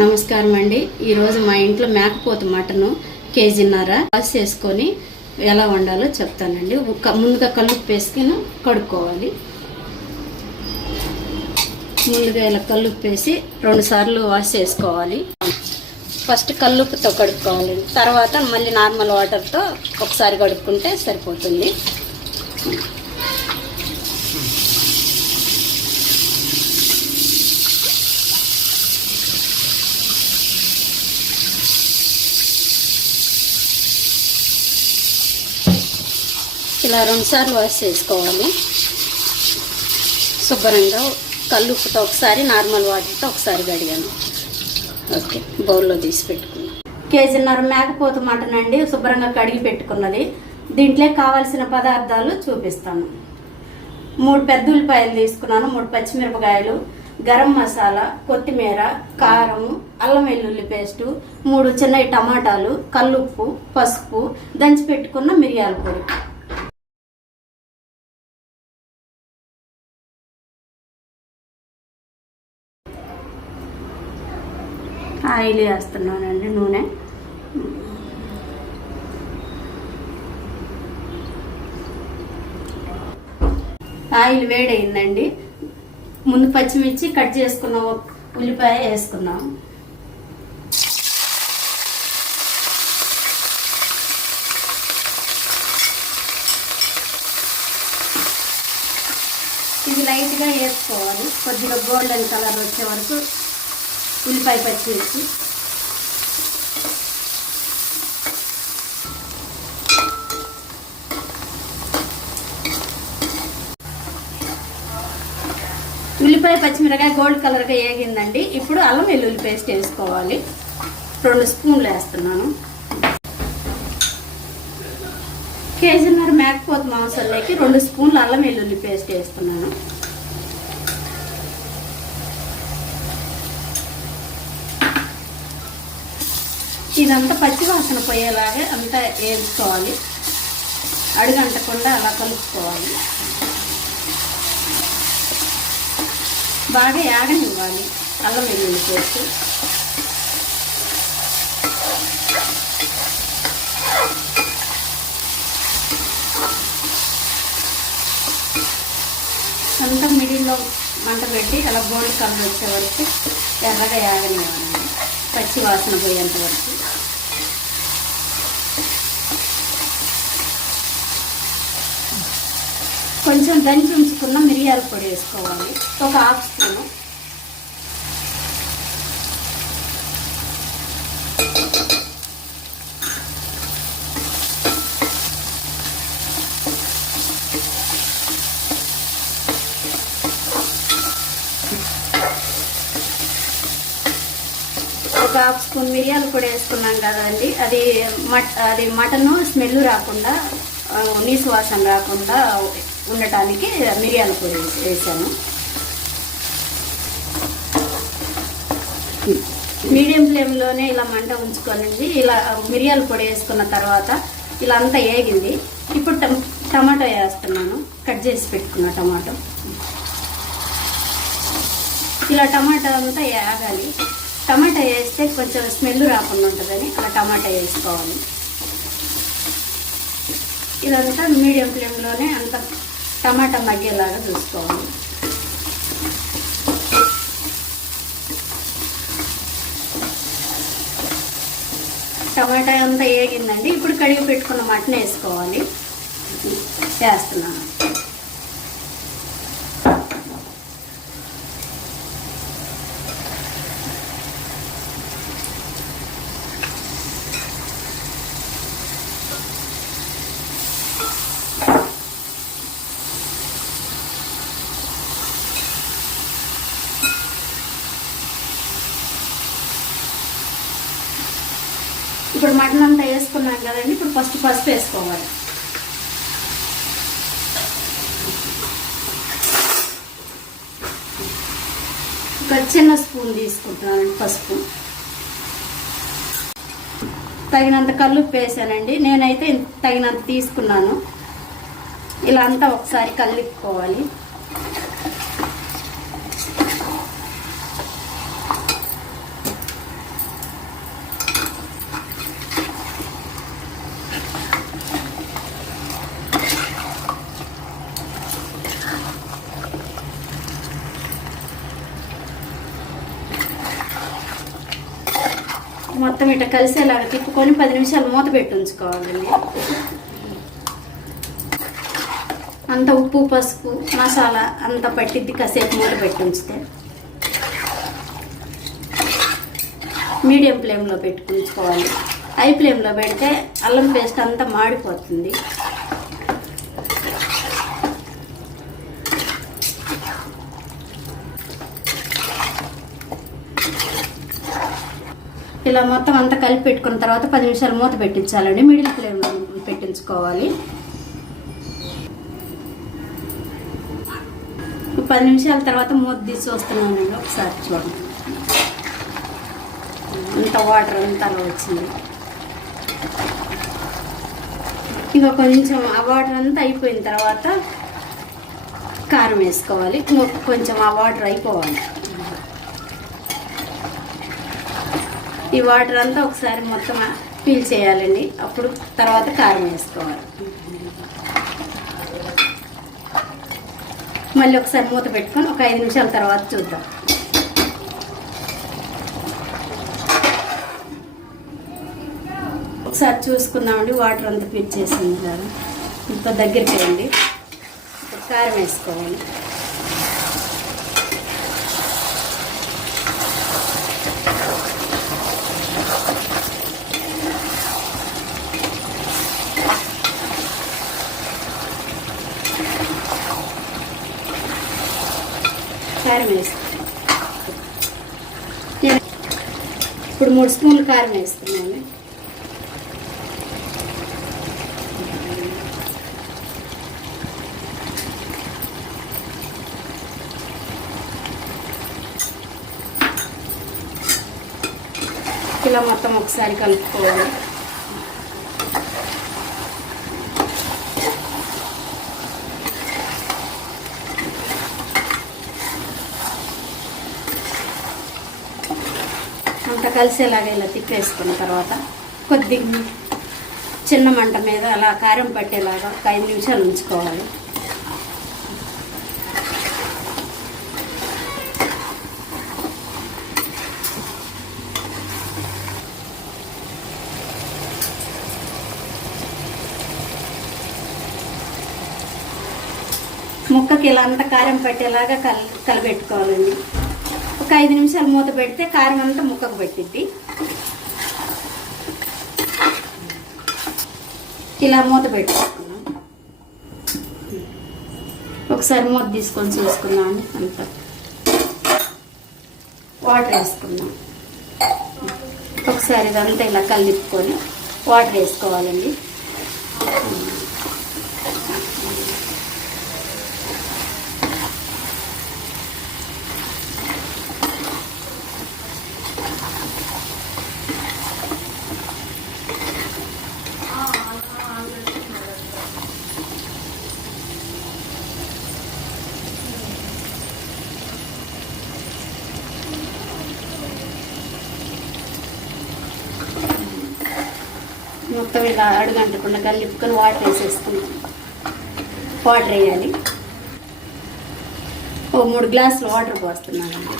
నమస్కారం అండి. ఈరోజు మా ఇంట్లో మేకపోతు మటను కేజీన్నర వాష్ చేసుకొని ఎలా వండాలో చెప్తానండి. ముందుగా కల్లుప్పు వేసుకొని కడుక్కోవాలి. ముందుగా ఇలా కల్లుప్పు వేసి 2 సార్లు వాష్ చేసుకోవాలి. ఫస్ట్ కల్లుప్పుతో కడుక్కోవాలి, తర్వాత మళ్ళీ నార్మల్ వాటర్తో ఒకసారి కడుక్కుంటే సరిపోతుంది. ఇలా 2 సార్లు వాష్ చేసుకోవాలి. శుభ్రంగా కల్లుప్పుతో ఒకసారి, నార్మల్ వాటర్తో ఒకసారి కడిగాను. ఓకే, బౌల్లో తీసి పెట్టుకున్నాను. కేజీన్నర మేకపోతు మటన్ అండి, శుభ్రంగా కడిగి పెట్టుకున్నది. దీంట్లో కావాల్సిన పదార్థాలు చూపిస్తాను. 3 పెద్ద ఉల్లిపాయలు తీసుకున్నాను, 3 పచ్చిమిరపకాయలు, గరం మసాలా, కొత్తిమీర, కారం, అల్లం వెల్లుల్లి పేస్టు, 3 చిన్న టమాటాలు, కల్లుప్పు, పసుపు, దంచి పెట్టుకున్న మిరియాల పొడి. ఆయిల్ వేస్తున్నానండి, నూనె. ఆయిల్ వేడైందండి. ముందు పచ్చిమిర్చి కట్ చేసుకున్న ఉల్లిపాయ వేసుకున్నాం. ఇది లైట్గా వేసుకోవాలి, కొద్దిగా గోల్డెన్ కలర్ వచ్చే వరకు ఉల్లిపాయ పచ్చిమిర్చి. ఉల్లిపాయ పచ్చిమిరకాయ గోల్డ్ కలర్గా వేగిందండి. ఇప్పుడు అల్లం వెల్లుల్లి పేస్ట్ వేసుకోవాలి. 2 స్పూన్లు వేస్తున్నాను. కేజీన్నర మేకపోతు మాంసంలోకి 2 స్పూన్లు అల్లం వెల్లుల్లి పేస్ట్ వేస్తున్నాను. ఇదంతా పచ్చివాసన పోయేలాగా అంతా వేసుకోవాలి. అడుగంటకుండా అలా కలుపుకోవాలి. బాగా యాగనివ్వాలి అల్లం వెల్లుల్లి పేస్ట్. అంతా మిడిల్లో మంట పెట్టి అలా గోల్డ్ కలర్ వచ్చే వరకు ఎర్రగా యాగనివ్వాలి, పచ్చి వాసన పోయేంత వరకు. కొంచెం దంచి ఉంచుకున్న మిరియాల పొడి వేసుకోవాలి, ఒక 1/2 స్పూను. ఒక 1/2 స్పూన్ మిరియాల పొడి వేసుకున్నాం కదండి. అది మటన్ స్మెల్ రాకుండా, నీసు వాసన రాకుండా ఉండటానికి మిరియాల పొడి వేసాను. మీడియం ఫ్లేమ్లోనే ఇలా మంట ఉంచుకోనండి. ఇలా మిరియాల పొడి వేసుకున్న తర్వాత ఇలా అంతా వేగింది. ఇప్పుడు టమాటో వేస్తున్నాను, కట్ చేసి పెట్టుకున్న టమాటో. ఇలా టమాటా అంతా వేగాలి. టమాటా వేస్తే కొంచెం స్మెల్ రాకుండా ఉంటుందని అలా టమాటా వేసుకోవాలి. ఇదంతా మీడియం ఫ్లేమ్లోనే అంత టమాటా మగ్గేలాగా చూసుకోవాలి. టమాటా అంతా వేగిందండి. ఇప్పుడు కడిగి పెట్టుకున్న మటన్ వేసుకోవాలి. వేస్తున్నాను. ఇప్పుడు మటన్ అంతా వేసుకున్నాం కదండి. ఇప్పుడు ఫస్ట్ పసుపు వేసుకోవాలి. ఒక చిన్న స్పూన్ తీసుకుంటున్నానండి పసుపు. తగినంత కల్లుప్పు వేసానండి. నేనైతే తగినంత తీసుకున్నాను. ఇలా అంతా ఒకసారి కలుపుకోవాలి. మొత్తం ఇట్లా కలిసేలాగా తిప్పుకొని 10 నిమిషాలు మూత పెట్టి ఉంచుకోవాలండి. అంత ఉప్పు పసుపు మసాలా అంత పట్టిద్ది, కాసేపు మూత పెట్టి ఉంచితే. మీడియం ఫ్లేమ్లో పెట్టుకుంచుకోవాలి. హై ఫ్లేమ్లో పెడితే అల్లం పేస్ట్ అంతా మాడిపోతుంది. ఇలా మొత్తం అంతా కలిపి పెట్టుకున్న తర్వాత 10 నిమిషాలు మూత పెట్టించాలండి. మిడిల్ ఫ్లేమ్లో పెట్టించుకోవాలి. 10 నిమిషాల తర్వాత మూత తీసి వస్తున్నానండి. ఒకసారి చూడండి, అంత వాటర్ అంతా అలా వచ్చింది. ఇక కొంచెం ఆ వాటర్ అంతా అయిపోయిన తర్వాత కారం వేసుకోవాలి. ఇంకొక కొంచెం ఆ వాటర్ అయిపోవాలి. ఈ వాటర్ అంతా ఒకసారి మొత్తం ఫిల్ చేయాలండి. అప్పుడు తర్వాత కారం వేసుకోవాలి. మళ్ళీ ఒకసారి మూత పెట్టుకొని ఒక 5 నిమిషాల తర్వాత చూద్దాం. ఒకసారి చూసుకుందామండి. వాటర్ అంతా ఫిల్ చేసింది కదా, ఇంత దగ్గరికి అయింది. కారం వేసుకోవాలి. కారం వేస్తాను. ఇప్పుడు 3 స్పూన్లు కారం వేస్తున్నాను. ఇలా మొత్తం ఒకసారి కలుపుకోవాలి. అంత కలిసేలాగా ఇలా తిప్పేసుకున్న తర్వాత కొద్దిగా చిన్న మంట మీద అలా కారం పట్టేలాగా ఒక 5 నిమిషాలు ఉంచుకోవాలి. ముక్కకి ఇలా అంతా కారం పట్టేలాగా కలిపెట్టుకోవాలండి. ఒక 5 నిమిషాలు మూత పెడితే కారం అంతా ముక్కకు పెట్టిద్ది. ఇలా మూత పెట్టుకున్నాం. ఒకసారి మూత తీసుకొని చూసుకున్నాం. అంత వాటర్ వేసుకున్నాం. ఒకసారి ఇదంతా ఇలా కలిపుకొని వాటర్ వేసుకోవాలండి. మొత్తం ఇలా అడుగంటకుండా కలిపుకొని వాటర్ వేసేసుకున్నాం. వాటర్ వేయాలి. ఓ 3 గ్లాసులు వాటర్ పోస్తున్నానండి.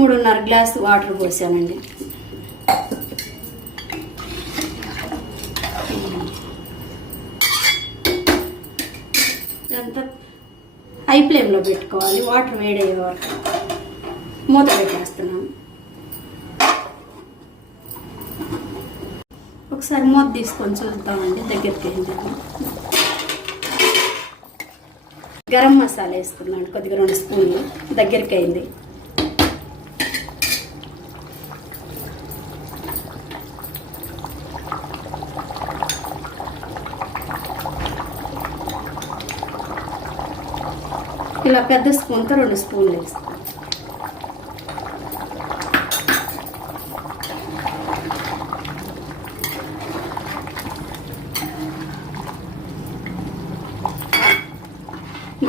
మూడున్నర గ్లాసు వాటర్ పోసానండి. ఇదంతా హై ఫ్లేమ్లో పెట్టుకోవాలి. వాటర్ వేడయ్యే వరకు మూత పెట్టేస్తున్నాం. ఒకసారి మూత తీసుకొని చూద్దామండి. దగ్గరికి అయింది. గరం మసాలా వేసుకున్నాను కొద్దిగా 2 స్పూన్లు. దగ్గరికి అయింది. ఇలా పెద్ద స్పూన్తో 2 స్పూన్లు వేస్తాను.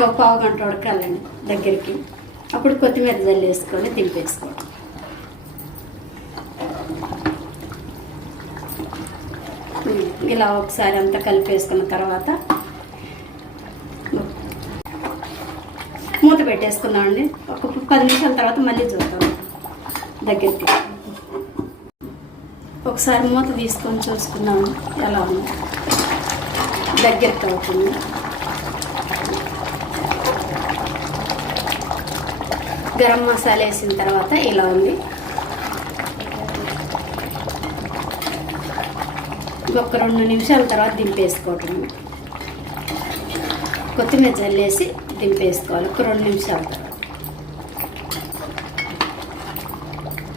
ఇంకొక పావు గంట ఉడకాలండి దగ్గరికి. అప్పుడు కొత్తిమీర జల్లేసుకొని దింపేసుకోవడం. ఇలా ఒకసారి అంతా కలిపేసుకున్న తర్వాత మూత పెట్టేసుకుందామండి. ఒక 10 నిమిషాల తర్వాత మళ్ళీ చూద్దాం దగ్గరికి. ఒకసారి మూత తీసుకొని చూసుకుందాము ఎలా ఉంది. దగ్గరికి అవుతుంది. గరం మసాలా వేసిన తర్వాత ఇలా ఉంది. ఇంకొక 2 నిమిషాల తర్వాత దింపేసుకోవటం. కొత్తిమీర జల్లేసి దింపేసుకోవాలి ఒక 2 నిమిషాల తర్వాత.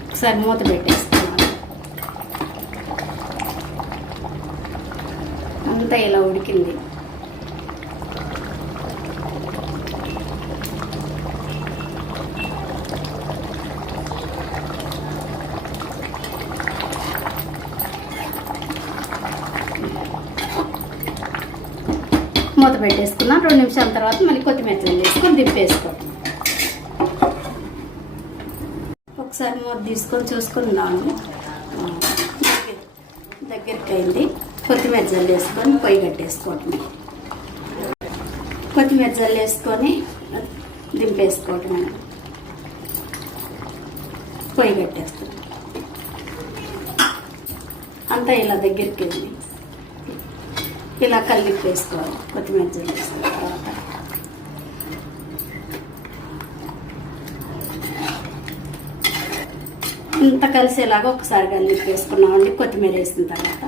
ఒకసారి మూత పెట్టేసుకోవాలి. అంతా ఇలా ఉడికింది. మూత పెట్టేసుకున్నాం. 2 నిమిషాల తర్వాత మళ్ళీ కొత్తిమీర వేసుకొని దింపేసుకోండి. ఒకసారి మూత తీసుకొని చూసుకుందాము. దగ్గరికి అయింది. కొత్తిమీర జల్లేసుకొని పొయ్యి కట్టేసుకోవటం. కొత్తిమీర జల్లేసుకొని దింపేసుకోవటం. పొయ్యి కట్టేస్తాం. అంతా ఇలా దగ్గరికి వెళ్ళి ఇలా కలిపి వేసుకోవాలి. కొత్తిమీర జల్లేసిన తర్వాత ఇంత కలిసేలాగా ఒకసారి కలిపి వేసుకున్నామండి. కొత్తిమీర వేసిన తర్వాత